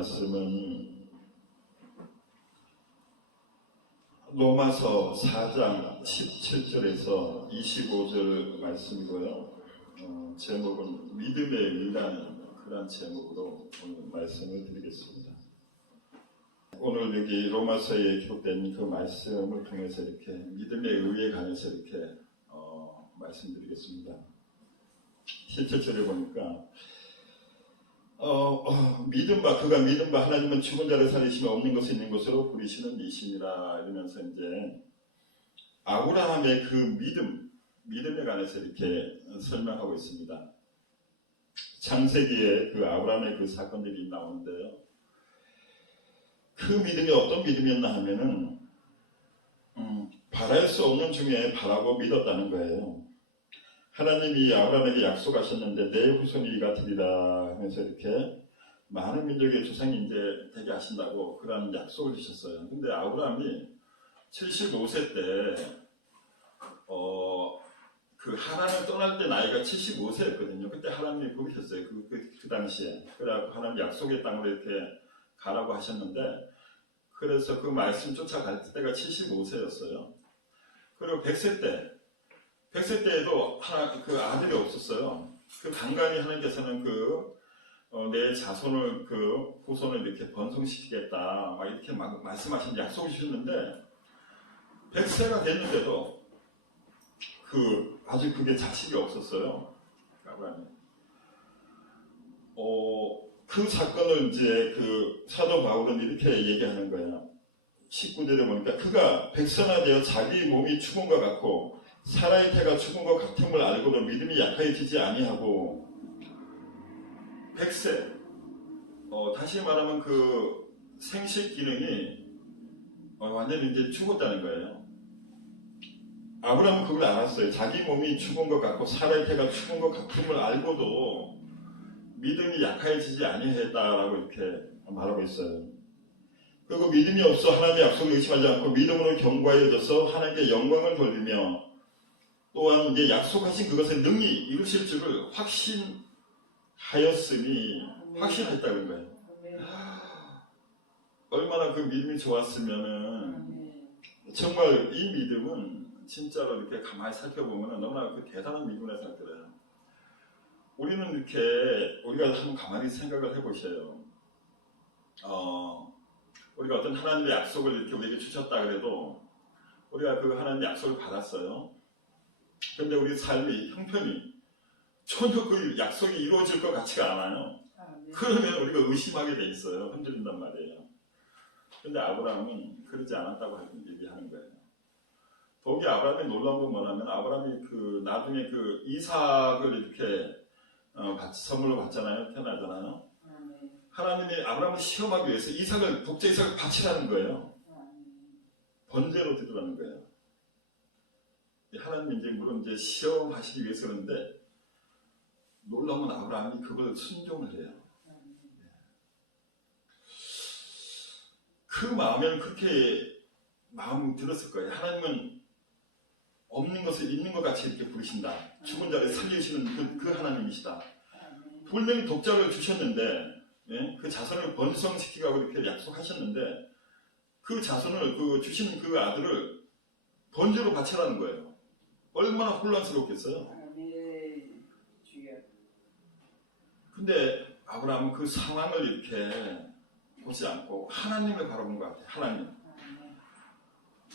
말씀은 로마서 4장 17절에서 25절 말씀이고요. 제목은 믿음의 의라는 그런 제목으로 오늘 말씀을 드리겠습니다. 오늘 여기 로마서에 기록된 그 말씀을 통해서 이렇게 믿음의 의에 관해서 이렇게 말씀드리겠습니다. 17절에 보니까 그가 믿음 바 하나님은 죽은 자를 살리시며 없는 것이 있는 것으로 부리시는 이심이라 이러면서 이제 아브라함의 그 믿음에 관해서 이렇게 설명하고 있습니다. 창세기에 그 아브라함의 그 사건들이 나오는데요. 그 믿음이 어떤 믿음이었나 하면은 바랄 수 없는 중에 바라고 믿었다는 거예요. 하나님이 아브라함에게 약속하셨는데 내 후손이 이가 되리라 하면서 이렇게 많은 민족의 조상이 이제 되게 하신다고 그런 약속을 주셨어요. 근데 아브라함이 75세 때 그 하란을 떠날 때 나이가 75세였거든요. 그때 하나님이 부르셨어요. 그 당시에. 그래갖고 하나님 약속의 땅으로 이렇게 가라고 하셨는데, 그래서 그 말씀 쫓아갈 때가 75세였어요. 그리고 100세 때에도 그 아들이 없었어요. 그 간간히 하나님께서는 내 자손을 후손을 이렇게 번성시키겠다 막 이렇게 말씀하신 약속을 주셨는데 100세가 됐는데도 아직 그게 자식이 없었어요. 아브라함이. 그 사건을 이제 사도 바울은 이렇게 얘기하는 거예요. 19절에 보니까 그가 백성화 되어 자기 몸이 죽은 것 같고 사라의 태가 죽은 것 같음을 알고도 믿음이 약해지지 아니하고 100세 다시 말하면 그 생식 기능이 완전히 이제 죽었다는 거예요. 아브라함은 그걸 알았어요. 자기 몸이 죽은 것 같고 사라의 태가 죽은 것 같음을 알고도 믿음이 약해지지 아니했다라고 이렇게 말하고 있어요. 그리고 믿음이 없어 하나님의 약속을 의심하지 않고 믿음으로 견고하여져서 하나님께 영광을 돌리며 또한 이제 약속하신 그것을 능히 이루실 줄을 확신했다는 거예요. 얼마나 그 믿음이 좋았으면은 정말 이 믿음은 진짜로 이렇게 가만히 살펴보면 너무나 대단한 믿음이라 생각들어요. 우리는 우리가 한번 가만히 생각을 해보셔요. 우리가 어떤 하나님의 약속을 이렇게 우리에게 주셨다 그래도 우리가 그 하나님의 약속을 받았어요. 근데 우리 삶이, 형편이 전혀 그 약속이 이루어질 것 같지가 않아요. 그러면 우리가 의심하게 돼 있어요. 흔들린단 말이에요. 근데 아브라함은 그러지 않았다고 얘기하는 거예요. 더욱이 아브라함이 놀라운 건 뭐냐면 아브라함이 나중에 이삭을 이렇게 선물로 받잖아요. 태어나잖아요. 하나님이 아브라함을 시험하기 위해서 독자 이삭을 바치라는 거예요. 번제로 드리라는 거예요. 하나님이 물론 시험하시기 위해서 그런데 놀라운 건 아브라함이 그걸 순종을 해요. 그 마음에는 그렇게 마음이 들었을 거예요. 하나님은 없는 것을 있는 것 같이 이렇게 부르신다. 죽은 자를 살리시는 그 하나님이시다. 분명히 독자를 주셨는데 그 자손을 번성시키라고 이렇게 약속하셨는데 그 자손을 주신 그 아들을 번제로 바치라는 거예요. 얼마나 혼란스럽겠어요. 근데 아브라함은 그 상황을 이렇게 보지 않고 하나님을 바라본 것 같아요.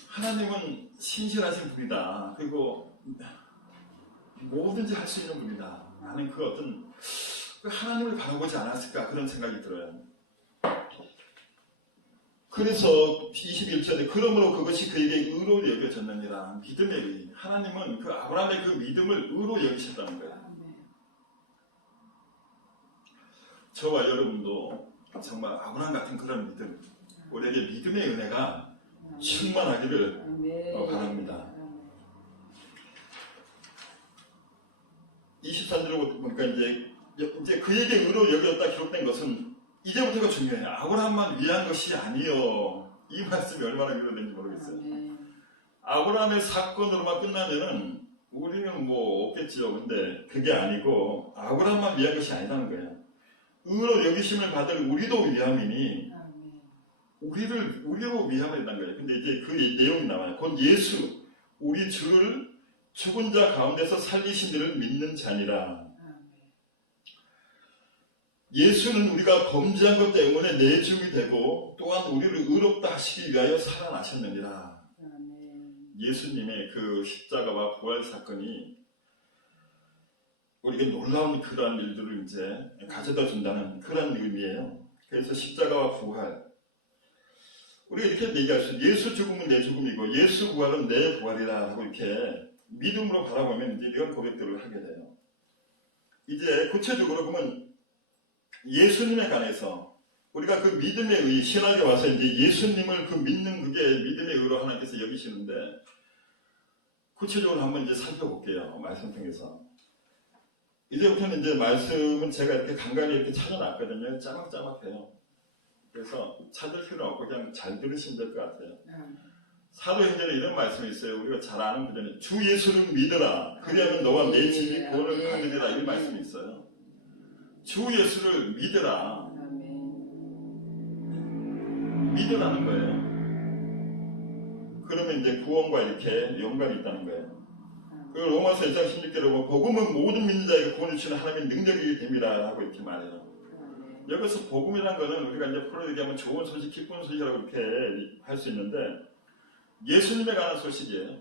하나님은 신실하신 분이다. 그리고 뭐든지 할 수 있는 분이다. 나는 하나님을 바라보지 않았을까 그런 생각이 들어요. 그래서 21절에 그러므로 그것이 그에게 의로 여겨졌느니라. 믿음의 의. 하나님은 아브라함의 그 믿음을 의로 여기셨다는 거예요. 저와 여러분도 정말 아브라함 같은 그런 믿음, 우리에게 믿음의 은혜가 충만하기를 바랍니다. 23절로 보니까 이제 그에게 의로 여겼다 기록된 것은 이제부터가 중요해요. 아브라함만 위한 것이 아니요. 이 말씀이 얼마나 위로된지 모르겠어요. 아브라함의 사건으로만 끝나면은 우리는 없겠지요. 근데 그게 아니고 아브라함만 위한 것이 아니라는 거예요. 의로 여기심을 받을 우리도 위함이니 아멘. 우리로 위함을 된다는 거예요. 근데 이제 그 내용이 나와요. 곧 예수 우리 주를 죽은 자 가운데서 살리신 이를 믿는 자니라. 예수는 우리가 범죄한 것 때문에 내죽이 되고 또한 우리를 의롭다 하시기 위하여 살아나셨느니라. 예수님의 그 십자가와 부활 사건이 우리에게 놀라운 그러한 일들을 이제 가져다 준다는 그런 의미예요. 그래서 십자가와 부활, 우리가 이렇게 얘기할 수 있어요. 예수 죽음은 내 죽음이고 예수 부활은 내 부활이라 하고 이렇게 믿음으로 바라보면 이제 이런 고백들을 하게 돼요. 이제 구체적으로 보면 예수님에 관해서 우리가 그 믿음의 의, 신학에 와서 이제 예수님을 그 믿는 그게 믿음의 의로 하나님께서 여기시는데 구체적으로 한번 이제 살펴볼게요. 말씀 통해서. 이제부터는 이제 말씀은 제가 이렇게 간간히 이렇게 찾아놨거든요. 짜막짜막해요. 그래서 찾을 필요는 없고 그냥 잘 들으시면 될 것 같아요. 사도행전에 이런 말씀이 있어요. 우리가 잘 아는 구절이 주 예수를 믿으라. 그리하면 너와 내 집이 구원을 받으리라. 이런 말씀이 있어요. 주 예수를 믿으라. 믿으라는 거예요. 그러면 이제 구원과 이렇게 연관이 있다는 거예요. 그 로마서 1장 16절에 보면 복음은 모든 믿는 자에게 구원을 주시는 하나님의 능력이기 됨이라 하고 이렇게 말해요. 여기서 복음이라는 거는 우리가 이제 프로 얘기하면 좋은 소식, 기쁜 소식이라고 이렇게 할 수 있는데 예수님에 관한 소식이에요.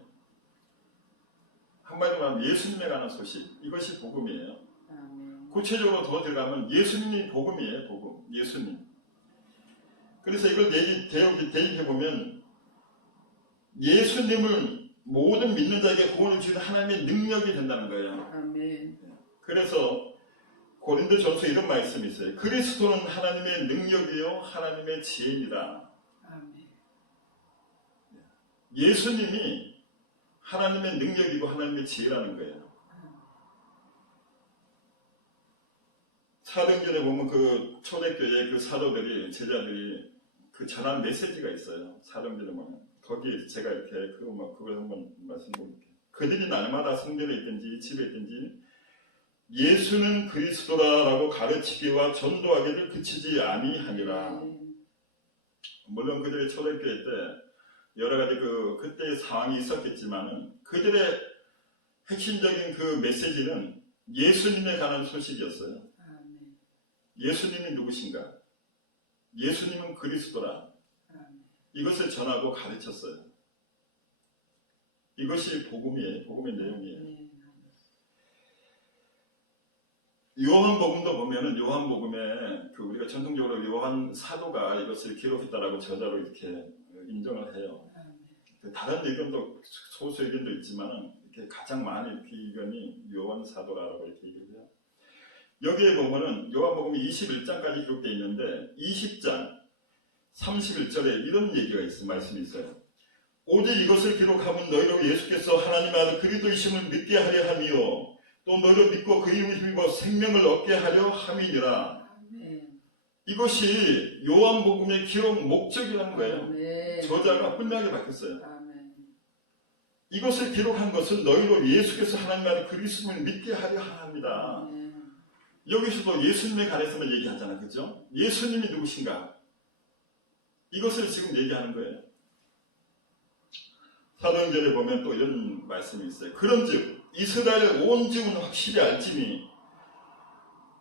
한마디로 말하면 예수님에 관한 소식. 이것이 복음이에요. 구체적으로 더 들어가면 예수님이 복음이에요. 복음. 예수님. 그래서 이걸 대입해보면 예수님을 모든 믿는 자에게 구원을 주는 하나님의 능력이 된다는 거예요. 아멘. 그래서 고린도전서 이런 말씀이 있어요. 그리스도는 하나님의 능력이요 하나님의 지혜입니다. 아멘. 예수님이 하나님의 능력이고 하나님의 지혜라는 거예요. 사도행전에 보면 그 초대교회 그 사도들이 제자들이 그 전한 메시지가 있어요. 사도행전에 보면 거기 제가 이렇게 그걸 한번 말씀드릴게요. 그들이 날마다 성전에 있든지 집에 있든지 예수는 그리스도라라고 가르치기와 전도하기를 그치지 아니하니라. 물론 그들의 초대교회 때 여러 가지 그때의 상황이 있었겠지만은 그들의 핵심적인 그 메시지는 예수님에 관한 소식이었어요. 예수님이 누구신가? 예수님은 그리스도라. 이것을 전하고 가르쳤어요. 이것이 복음이에요. 복음의 내용이에요. 요한복음도 보면은 요한복음에 우리가 전통적으로 요한 사도가 이것을 기록했다라고 저자로 이렇게 인정을 해요. 다른 의견도 소수 의견도 있지만은 이렇게 가장 많은 의견이 요한 사도라고 이렇게 얘기를 해요. 여기에 보면은 요한복음 21장까지 기록되어 있는데 20장 31절에 이런 얘기가 있어요. 말씀이 있어요. 오직 이것을 기록하면 너희로 예수께서 하나님의 아들 그리스도이심을 믿게 하려 함이요 또 너희로 믿고 그 이름을 힘입어 생명을 얻게 하려 함이니라. 이것이 요한복음의 기록 목적이라는 거예요. 저자가 분명하게 밝혔어요. 이것을 기록한 것은 너희로 예수께서 하나님의 아들 그리스도를 믿게 하려 합니다. 여기서도 예수님에 관해서만 얘기하잖아요. 그죠? 예수님이 누구신가? 이것을 지금 얘기하는 거예요. 사도행전에 보면 또 이런 말씀이 있어요. 그런즉 이스라엘 온 집은 확실히 알지니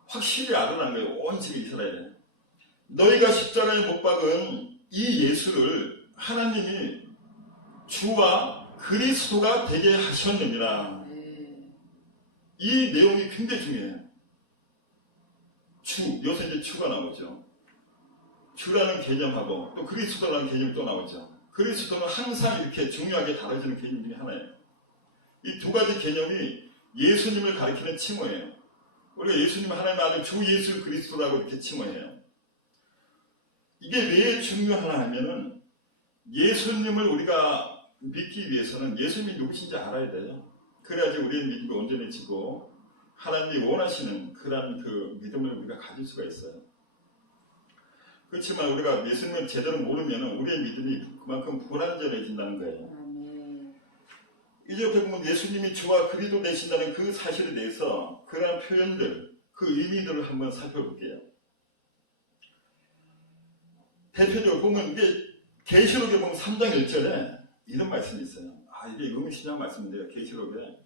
확실히 알으라는 거예요. 온 집이 이스라엘에. 너희가 십자가에 못 박은 이 예수를 하나님이 주와 그리스도가 되게 하셨느니라. 이 내용이 굉장히 중요해요. 주, 여기서 이제 주가 나오죠. 주라는 개념하고 또 그리스도라는 개념이 또 나오죠. 그리스도는 항상 이렇게 중요하게 다뤄지는 개념 중에 하나예요. 이 두 가지 개념이 예수님을 가리키는 칭호예요. 우리가 예수님 하나님의 아들 주 예수 그리스도라고 이렇게 칭호해요. 이게 왜 중요하나 하면은 예수님을 우리가 믿기 위해서는 예수님이 누구신지 알아야 돼요. 그래야지 우리의 믿음이 온전해지고 하나님이 원하시는 그런 그 믿음을 우리가 가질 수가 있어요. 그렇지만 우리가 예수님을 제대로 모르면 우리의 믿음이 그만큼 불완전해진다는 거예요. 이제 보면 예수님이 주와 그리스도 되신다는 그 사실에 대해서 그러한 표현들, 그 의미들을 한번 살펴볼게요. 대표적으로 보면 이게 계시록에 보면 3장 1절에 이런 말씀이 있어요. 이게 의미심장 말씀인데요. 계시록에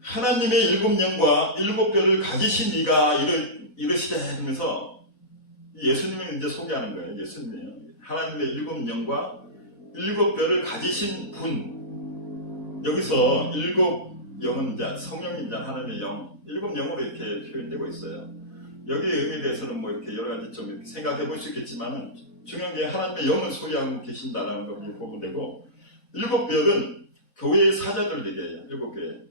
하나님의 7영과 7뼈를 가지신 이가 이러시되 하면서 예수님을 이제 소개하는 거예요. 예수님이에요. 하나님의 7영과 7뼈를 가지신 분. 여기서 7영은 이제 성령인 자 하나님의 영, 7영으로 이렇게 표현되고 있어요. 여기의 의미에 대해서는 뭐 이렇게 여러 가지 좀 이렇게 생각해 볼 수 있겠지만은 중요한 게 하나님의 영을 소유하고 계신다라는 걸 보면 되고, 7뼈는 교회의 사자들 얘기해요. 7교회.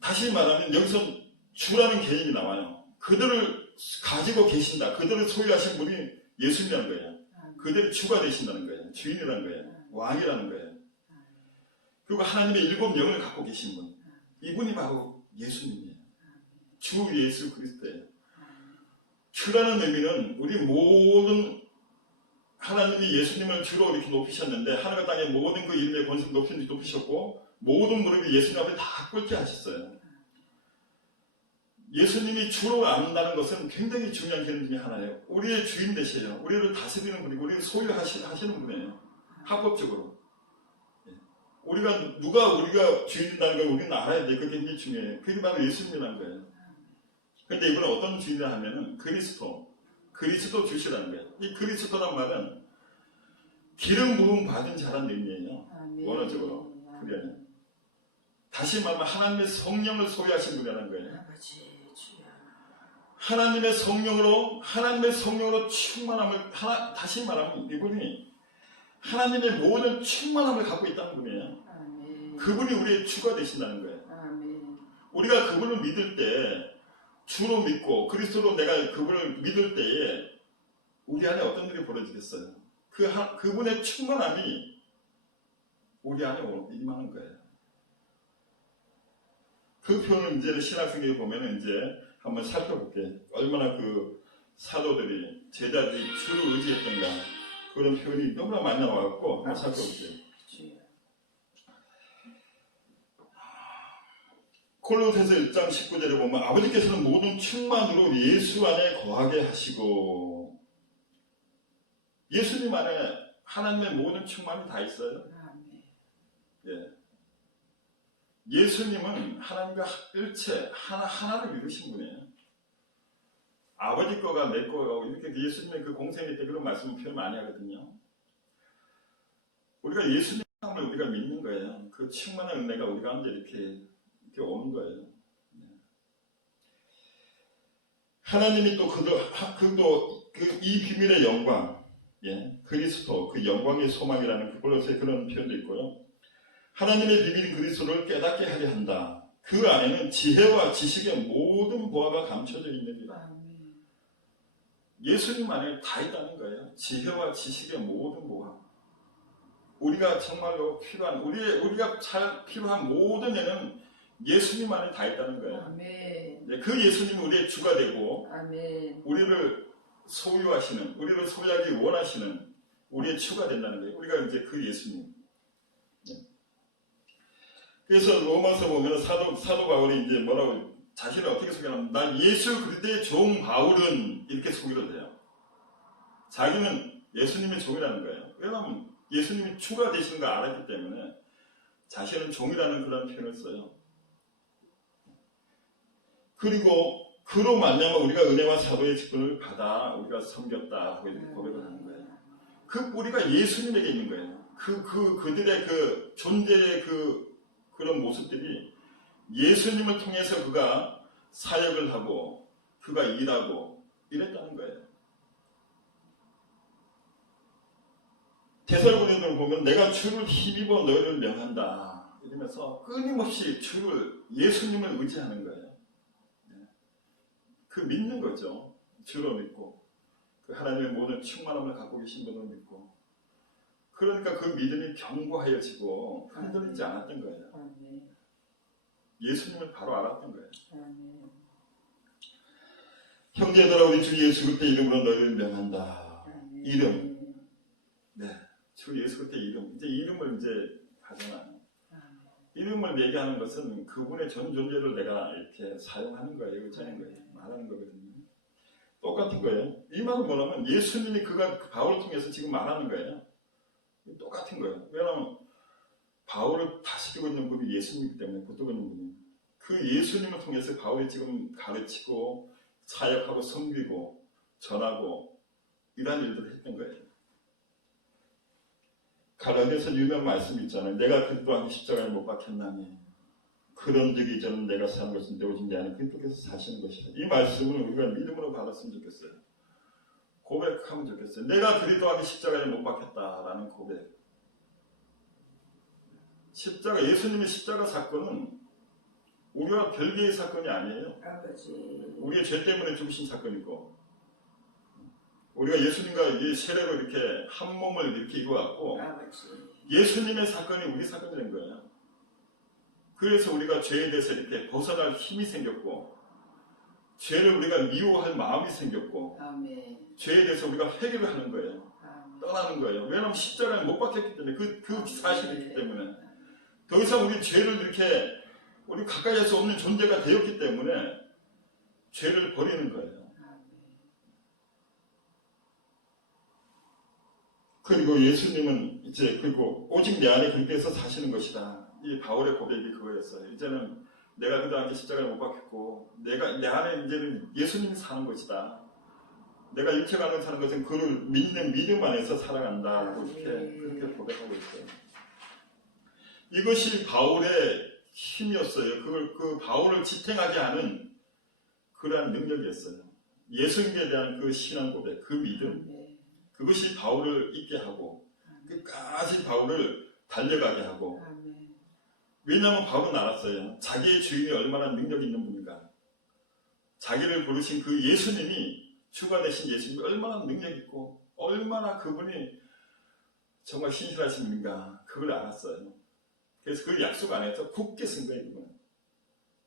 다시 말하면 여기서 주라는 개념이 나와요. 그들을 가지고 계신다. 그들을 소유하신 분이 예수님이라는 거예요. 그들이 주가 되신다는 거예요. 주인이라는 거예요. 왕이라는 거예요. 그리고 하나님의 7영을 갖고 계신 분. 이분이 바로 예수님이에요. 주 예수 그리스도예요. 주라는 의미는 우리 모든 하나님이 예수님을 주로 이렇게 높이셨는데 하늘과 땅의 모든 그 이름의 권세를 높이셨고 모든 무릎이 예수님 앞에 다 꿇게 하셨어요. 예수님이 주로 앉는다는 것은 굉장히 중요한 개념 중에 하나예요. 우리의 주인 되셔요. 우리를 다스리는 분이고 우리를 소유하시는 분이에요. 합법적으로. 우리가 주인이라는 걸 우리는 알아야 돼요. 그게 굉장히 중요해요. 그게 바로 예수님이라는 거예요. 그런데 이분은 어떤 주인이라 하면은 그리스도 주시라는 거예요. 이 그리스도란 말은 기름 부음 받은 자라는 의미예요. 원어적으로. 다시 말하면 하나님의 성령을 소유하신 분이라는 거예요. 하나님의 성령으로 충만함을, 다시 말하면 이분이 하나님의 모든 충만함을 갖고 있다는 분이에요. 그분이 우리의 주가 되신다는 거예요. 우리가 그분을 믿을 때, 주로 믿고 그리스도로 내가 그분을 믿을 때에 우리 안에 어떤 일이 벌어지겠어요? 그분의 충만함이 우리 안에 임하는 거예요. 그 표현을 이제 신학성경에 보면 이제 한번 살펴볼게요. 얼마나 그 사도들이 제자들이 주를 의지했던가 그런 표현이 너무나 많이 나와갖고 한번 살펴볼게요. 골로새서 1장 19절에 보면 아버지께서는 모든 충만으로 예수 안에 거하게 하시고, 예수님 안에 하나님의 모든 충만이 다 있어요. 예. 예수님은 하나님과 일체 하나를 이루신 분이에요. 아버지 거가 내 거요. 이렇게 예수님의 그 공생애 때 그런 말씀을 표현 많이 하거든요. 우리가 예수님을 우리가 믿는 거예요. 그 충만한 은혜가 우리 가운데 이렇게 오는 거예요. 하나님이 또 이 비밀의 영광, 그리스도, 그 영광의 소망이라는 그걸로서의 그런 표현도 있고요. 하나님의 비밀인 그리스도를 깨닫게 하게 한다. 그 안에는 지혜와 지식의 모든 보화가 감춰져 있는 거다. 예수님 안에 다 있다는 거예요. 지혜와 지식의 모든 보화. 우리가 정말로 필요한, 우리가 잘 필요한 모든 애는 예수님 안에 다 있다는 거예요. 아멘. 그 예수님이 우리의 주가 되고, 아멘. 우리를 소유하시는, 우리를 소유하기 원하시는 우리의 주가 된다는 거예요. 우리가 이제 그 예수님. 그래서 로마서 보면 사도 바울이 이제 뭐라고 자신을 어떻게 소개하냐면, 난 예수 그리스도의 종 바울은 이렇게 소개를 해요. 자기는 예수님의 종이라는 거예요. 왜냐하면 예수님이 주가 되시는 걸 알았기 때문에 자신은 종이라는 그런 표현을 써요. 그리고 그로 말미암아 우리가 은혜와 사도의 직분을 받아 우리가 섬겼다 하고 이렇게 고백을 하는 거예요. 그 뿌리가 예수님에게 있는 거예요. 그들의 그 존재의 그런 모습들이 예수님을 통해서 그가 사역을 하고 그가 일하고 이랬다는 거예요. 데살로니가를 보면 내가 주를 힘입어 너희를 명한다 이러면서 끊임없이 예수님을 의지하는 거예요. 그 믿는 거죠. 주로 믿고 그 하나님의 모든 충만함을 갖고 계신 분을 믿고, 그러니까 그 믿음이 견고하여지고 흔들리지 않았던 거예요. 예수님을 바로 알았던 거예요. 형제들아 우리 주 예수 그리스도의 이름으로 너희를 명한다. 이름. 네, 주 예수 그리스도의 이름. 이제 이름을 이제 하잖아요. 이름을 얘기하는 것은 그분의 전 존재를 내가 이렇게 사용하는 거예요. 의지하는 거예요. 말하는 거거든요. 똑같은 거예요. 이 말은 뭐냐면 예수님이 그 바울을 통해서 지금 말하는 거예요. 똑같은 거예요. 왜냐하면 바울을 다스리고 있는 분이 예수님이기 때문에 붙들고 있는 분이 그 예수님을 통해서 바울이 지금 가르치고 사역하고 섬기고 전하고 이러한 일들을 했던 거예요. 갈라디아서 유명한 말씀이 있잖아요. 내가 그리스도 안에 십자가에 못 박혔나니 그런 적이 이제는 내가 사는 것은 오직 내 안에 그리스도께서 사시는 것이다. 이 말씀을 우리가 믿음으로 받았으면 좋겠어요. 고백하면 좋겠어요. 내가 그리스도 안에 십자가에 못 박혔다라는 고백. 십자가, 예수님의 십자가 사건은 우리와 별개의 사건이 아니에요. 우리의 죄 때문에 죽으신 사건이고 우리가 예수님과 이 세례로 이렇게 한 몸을 이렇게 이루어갖고 예수님의 사건이 우리 사건이 된 거예요. 그래서 우리가 죄에 대해서 이렇게 벗어날 힘이 생겼고 죄를 우리가 미워할 마음이 생겼고 죄에 대해서 우리가 회개를 하는 거예요. 떠나는 거예요. 왜냐하면 십자가에 못 박혔기 때문에 그 사실이 있기 때문에 더 이상 우리 죄를 이렇게 우리 가까이 할 수 없는 존재가 되었기 때문에 죄를 버리는 거예요. 그리고 예수님은 이제 그리고 오직 내 안에 그리스도께서 사시는 것이다. 이 바울의 고백이 그거였어요. 이제는 내가 그도 안에 십자가에 못 박혔고 내가 내 안에 이제는 예수님이 사는 것이다. 내가 육체가 안 사는 것은 그를 믿는 믿음 안에서 살아간다라고 그렇게 고백하고 있어요. 이것이 바울의 힘이었어요. 그 바울을 지탱하게 하는 그러한 능력이었어요. 예수님에 대한 그 신앙 고백, 그 믿음, 그것이 바울을 있게 하고 끝까지 바울을 달려가게 하고. 왜냐하면 바울은 알았어요. 자기의 주인이 얼마나 능력 있는 분인가. 자기를 부르신 그 예수님이, 주가 되신 예수님이 얼마나 능력 있고 얼마나 그분이 정말 신실하신 분인가, 그걸 알았어요. 그래서 그 약속 안에서 굳게 쓴 거예요. 그분은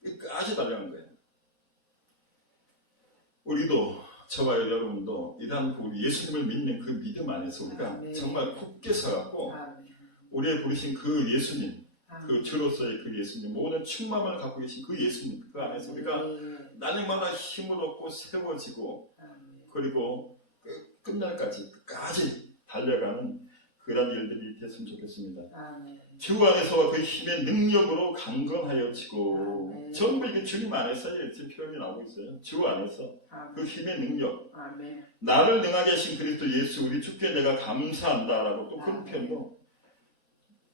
끝까지 달려간 거예요. 우리도, 저와 여러분도 이러한 우리 예수님을 믿는 그 믿음 안에서 우리가 정말 굳게 서갖고 우리의 부르신 그 예수님, 그 주로서의 그 예수님, 모든 충만을 갖고 계신 그 예수님, 그 안에서 우리가 날마다 힘을 얻고 세워지고 그리고 끝날까지 달려가는 그런 일들이 됐으면 좋겠습니다. 주 안에서와 그 힘의 능력으로 강건하여지고, 전부 이게 주님 안에서 지금 표현이 나오고 있어요. 주 안에서 그 힘의 능력. 나를 능하게 하신 그리스도 예수 우리 주께 내가 감사한다라고 또 그런 표현도,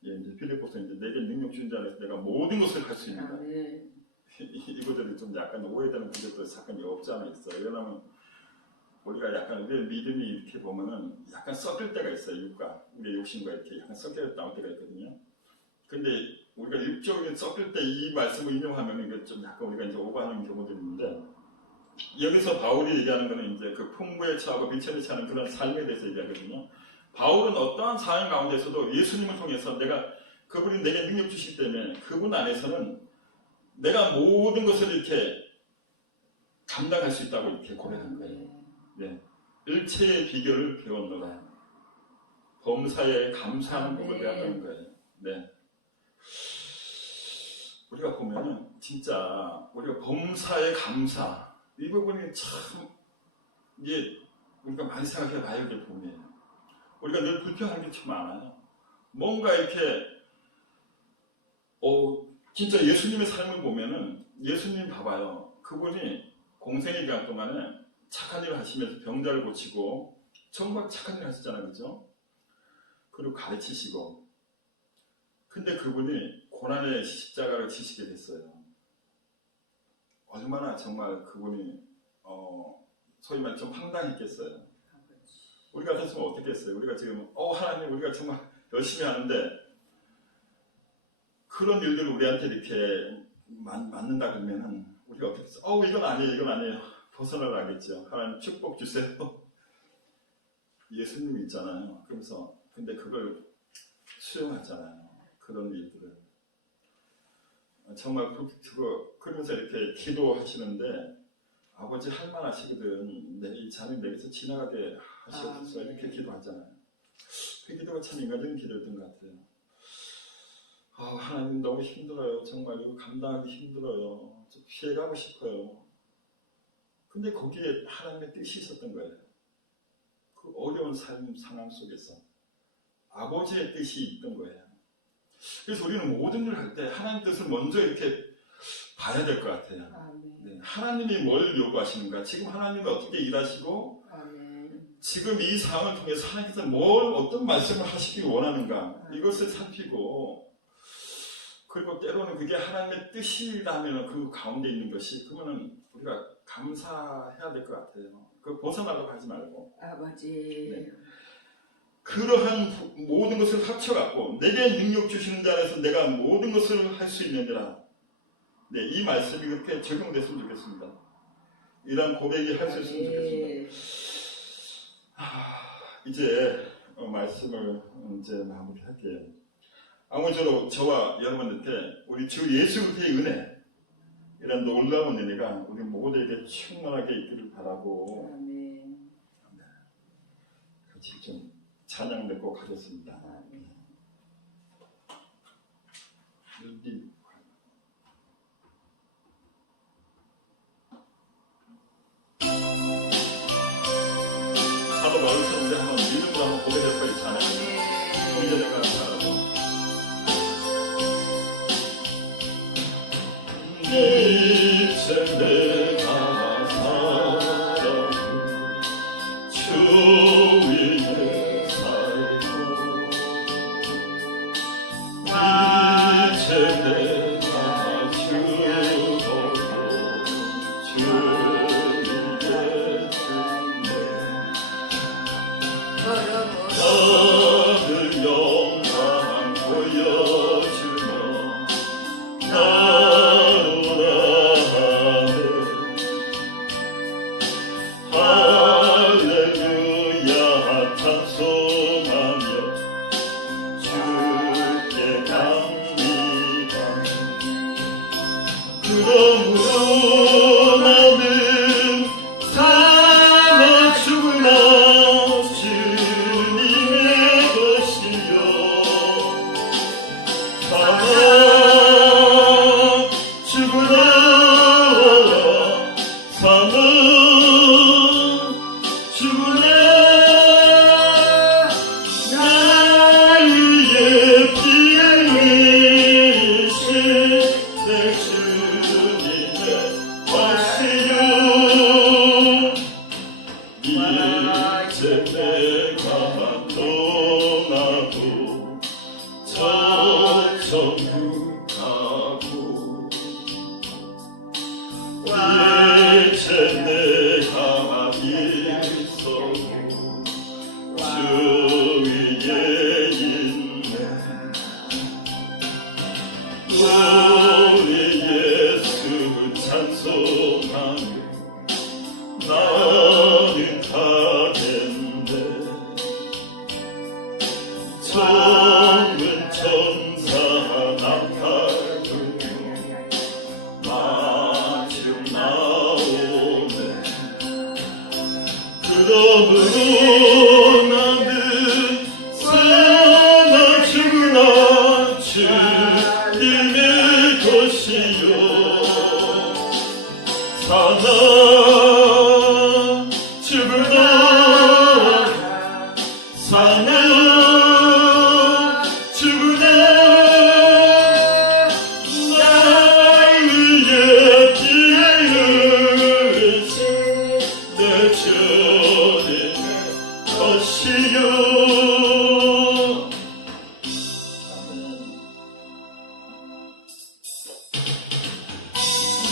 이제 필리포스 이제 내게 능력 주신 자 안에서 내가 모든 것을 할 수 있는다. 이거들이 좀 약간 오해되는 구절도 사건이 없지 않아 있어요. 왜냐하면 우리가 약간 우리의 믿음이 이렇게 보면은 약간 섞일 때가 있어요. 육과 우리의 욕심과 이렇게 약간 섞여 나올 때가 있거든요. 근데 우리가 육적으로 섞일 때 이 말씀을 인용하면 이게 좀 약간 우리가 이제 오버하는 경우들이 있는데, 여기서 바울이 얘기하는 거는 이제 그 풍부에 처하고 빈천에 처하는 그런 삶에 대해서 얘기하거든요. 바울은 어떠한 삶 가운데서도 예수님을 통해서 그분이 내게 능력 주시기 때문에 그분 안에서는 내가 모든 것을 이렇게 감당할 수 있다고 이렇게 고백한 거예요. 네. 일체의 비결을 배웠노라. 범사에 감사하는 법을 배웠다는 거예요. 네. 우리가 보면은 진짜 우리가 범사에 감사, 이 부분이 참 이게 우리가 많이 생각해 봐야 될 부분이에요. 우리가 늘 불평하는 게 참 많아요. 뭔가 이렇게 진짜 예수님의 삶을 보면은, 예수님 봐봐요. 그분이 공생의 기간 동안에 착한 일을 하시면서 병자를 고치고 정말 착한 일을 하셨잖아요. 그렇죠? 그리고 가르치시고. 근데 그분이 고난의 십자가를 지시게 됐어요. 얼마나 정말 그분이 소위 말해 좀 황당했겠어요. 우리 같았으면 어떻게 했어요? 우리가 지금 하나님 우리가 정말 열심히 하는데 그런 일들을 우리한테 이렇게 맞는다 그러면은 우리가 어떻게 했어요? 이건 아니에요. 벗어나라겠죠. 하나님 축복 주세요. 예수님이 있잖아요. 그래서 근데 그걸 수용하잖아요. 그런 일들을. 정말 그러면서 이렇게 기도하시는데, 아버지 할 만하시거든. 이 자는 내게서 지나가게 하시옵소서. 이렇게 기도하잖아요. 그 기도가 참 인간적인 기도였던 것 같아요. 하나님 너무 힘들어요. 정말 이거 감당하기 힘들어요. 좀 피해가고 싶어요. 근데 거기에 하나님의 뜻이 있었던 거예요. 그 어려운 삶 상황 속에서 아버지의 뜻이 있던 거예요. 그래서 우리는 모든 일을 할 때 하나님 뜻을 먼저 이렇게 봐야 될 것 같아요. 네. 하나님이 뭘 요구하시는가, 지금 하나님이 어떻게 일하시고 지금 이 상황을 통해서 하나님께서 어떤 말씀을 하시길 원하는가, 이것을 살피고, 그리고 때로는 그게 하나님의 뜻이라면 그 가운데 있는 것이, 그러면 우리가 감사해야 될 것 같아요. 그 벗어나려고 하지 말고. 아버지. 네. 그러한 모든 것을 합쳐갖고 내게 능력 주시는 자 안에서 내가 모든 것을 할 수 있느니라. 네, 이 말씀이 그렇게 적용됐으면 좋겠습니다. 이런 고백이 할 수 있으면 좋겠습니다. 이제 말씀을 이제 마무리할게요. 아무쪼록 저와 여러분들께 우리 주 예수 그리스도의 은혜, 이런 놀라운 은혜가 우리 모두에게 충만하게 있기를 바라고, 같이 좀 찬양 듣고 가겠습니다. 사도 바울처럼 한번 믿음으로 한번 고백할 거 있잖아요. 이제 내가 살아도 이제 내가 살아도 주 위에 살고, 이제 내가 죽어도 주 위에 너를 영광 보여주며 나로라 하네. 할렐루야 찬송하며 주께 갑니다. 그러므로 나는 살아 죽으나 그러므로 나는 살아 죽으나 주님의 것이요 살아 죽으나 살아 죽으나 날 위해 피 흘리신 내 주님의 것이요.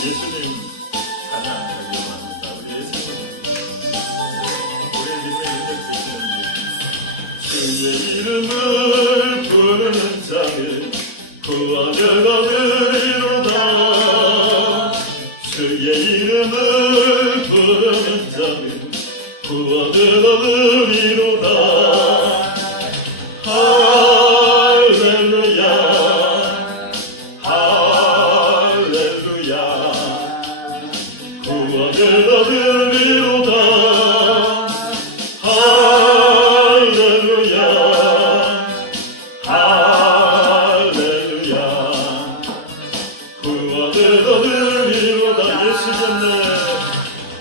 예수님 찬양하기 원합니다. 우리 예수님, 우리의 믿음의 능력 주시는 주의 이름을 부르는 자는 구원을 얻으리로다. 주의 이름을 부르는 자는 구원을 얻으리로다. 할렐루야 할렐루야 구원을 얻으리로다. 할렐루야 할렐루야 구원을 얻으리로다.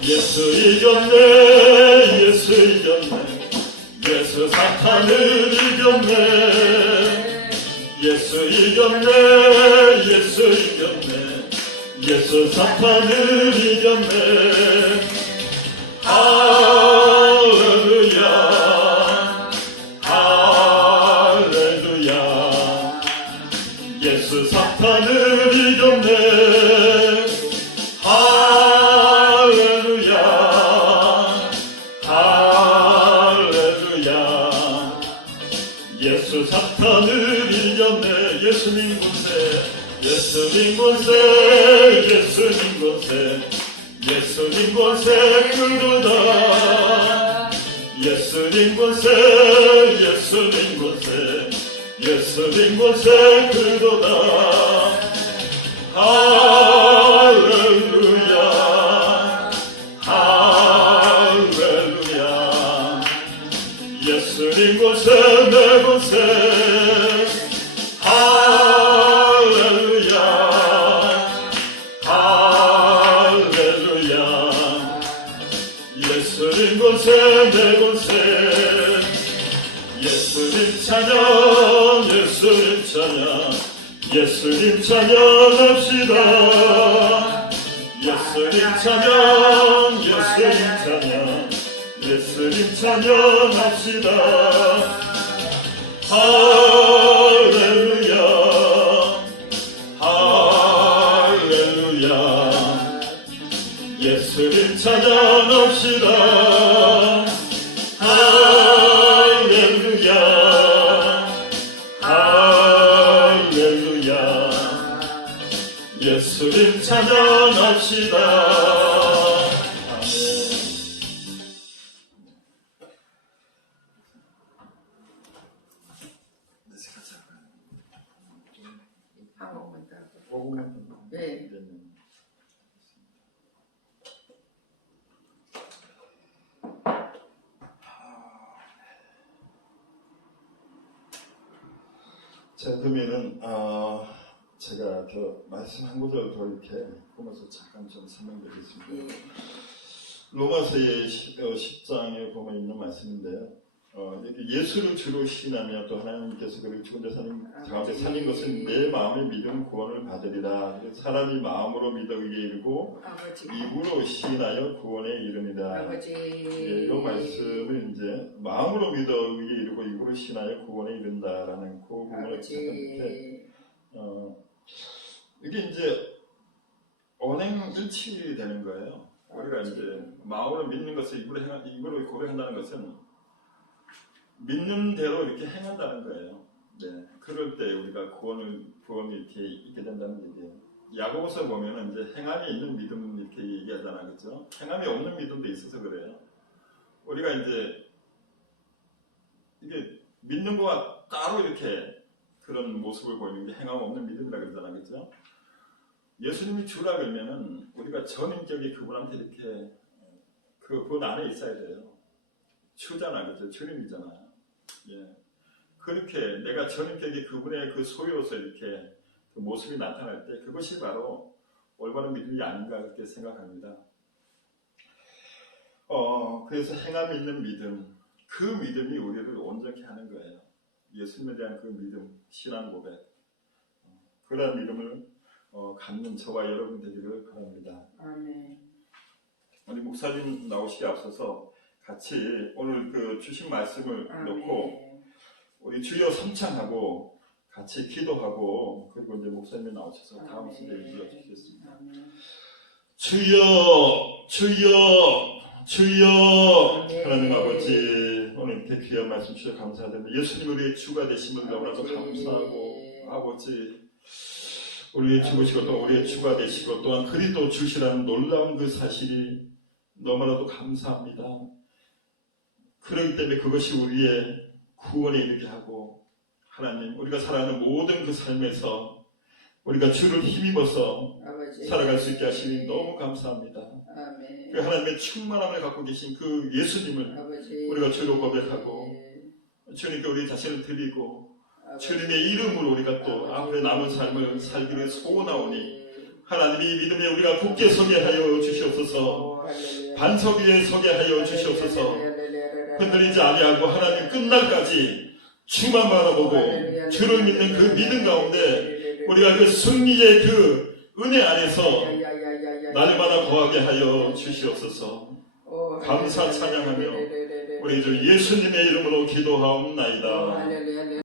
예수 이겼네. 예수 사탄을 이겼네. 예수 이겼네. 예수 이겼네. 예수 사탄을 이겼네. 할렐루야. 할렐루야. 예수 사탄을 이겼네. 할렐루야. 할렐루야. 예수 사탄을 이겼네. 예수님 권세. 예수님 권세. 예수님 권세. 예수님 권세 그도다. 예수님 권세. 예수님 권세. 예수님 권세 그도다. 할렐루야. 할렐루야. 예수님 권세 내 권세. 할렐루야. 할렐루야. 예수님 권세 내 권세. 예수님 찬양. 예수님 찬양. 예수님 찬양합시다. 예수님 찬양. 예수님 찬양. 예수님 찬양합시다. 할렐루야. 할렐루야. 예수님 찬양합시다. 할렐루야. 할렐루야. 예수님 찬양합시다. 네. 자, 그러면은 제가 더 말씀 한 구절 더 이렇게 보면서 잠깐 좀 설명드리겠습니다. 로마서의 10장에 보면 있는 말씀인데요. 이렇게 예수를 주로 시인하며 또 하나님께서 그를 죽은 자 가운데 살린 것은 내 마음의 믿음 구원을 받으리라. 사람이 마음으로 믿어 의에 이르고 입으로 시인하여 구원에 이르니라. 이 말씀을 이제 마음으로 믿어 의에 이르고 입으로 시인하여 구원에 이른다라는 그 부분을 잠깐 이렇게 이게 이제 언행일치 되는 거예요. 우리가 이제 마음으로 믿는 것을 입으로 고백한다는 것은 믿는 대로 이렇게 행한다는 거예요. 네, 그럴 때 우리가 구원이 이렇게 있게 된다는 얘기예요. 야고보서 보면은 이제 행함이 있는 믿음 이렇게 얘기하잖아, 그렇죠? 행함이 없는 믿음도 있어서 그래요. 우리가 이제 이게 믿는 거와 따로 이렇게 그런 모습을 보이는 게 행함 없는 믿음이라 그러잖아, 그렇죠? 예수님이 주라 그러면은 우리가 전인격이 그분한테 이렇게 그분 안에 있어야 돼요. 주잖아, 그렇죠? 주님이잖아. 예. 그렇게 내가 전인격이 그분의 그 소유로서 이렇게 그 모습이 나타날 때 그것이 바로 올바른 믿음이 아닌가 그렇게 생각합니다. 그래서 행함이 있는 믿음, 그 믿음이 우리를 온전케 하는 거예요. 예수님에 대한 그 믿음, 신앙 고백, 그런 믿음을 갖는 저와 여러분 되기를 바랍니다. 아멘. 우리 목사님 나오시기 앞서서 같이 오늘 그 주신 말씀을 놓고 우리 주여 삼창하고 같이 기도하고 그리고 이제 목사님이 나오셔서 다음 시대를 불러주시겠습니다. 주여 주여 주여. 하나님 아버지 오늘 이렇게 귀한 말씀 주셔서 감사드립니다. 예수님 우리의 주가 되심을 너무나도 감사하고 아버지 우리의 주시고 또 우리의 주가 되시고 또한 그리스도 주시라는 놀라운 그 사실이 너무나도 감사합니다. 그렇기 때문에 그것이 우리의 구원에 이르게 하고 하나님 우리가 살아가는 모든 그 삶에서 우리가 주를 힘입어서 아버지, 살아갈 수 있게 하시니 너무 감사합니다. 아멘. 그 하나님의 충만함을 갖고 계신 그 예수님을 아버지, 우리가 주로 고백하고 주님께 우리 자신을 드리고 아버지, 주님의 이름으로 우리가 또 앞으로 남은 삶을 살기를 소원하오니 하나님이 믿음에 우리가 굳게 서게 하여 주시옵소서. 반석 위에 서게 하여 주시옵소서. 흔들리지 아니하고 하나님 끝날까지 주만 바라보고 주를 믿는 그 믿음 가운데 우리가 그 승리의 그 은혜 안에서 날마다 거하게 하여 주시옵소서. 감사 찬양하며 우리 주 예수님의 이름으로 기도하옵나이다.